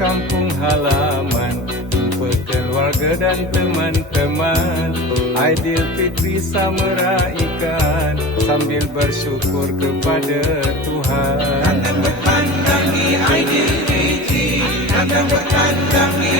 kampung halaman Jumpa keluarga dan teman-teman. Aidilfitri sama raikan Sambil bersyukur kepada Tuhan. Akan bertandangi Aidilfitri Akan bertandangi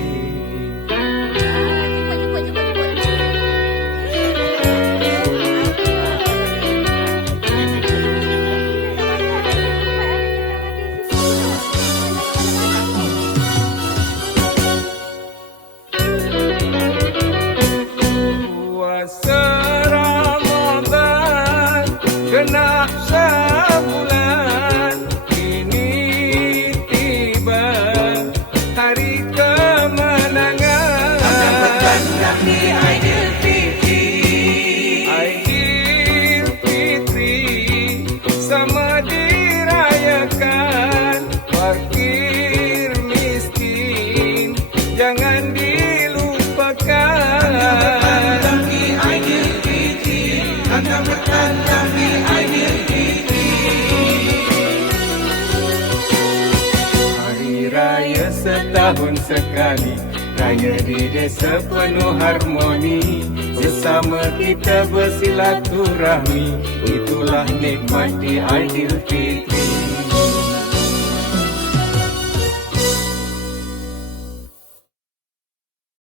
setahun sekali Raya di desa penuh harmoni. Sesama kita bersilaturahmi Itulah nikmati Aidilfitri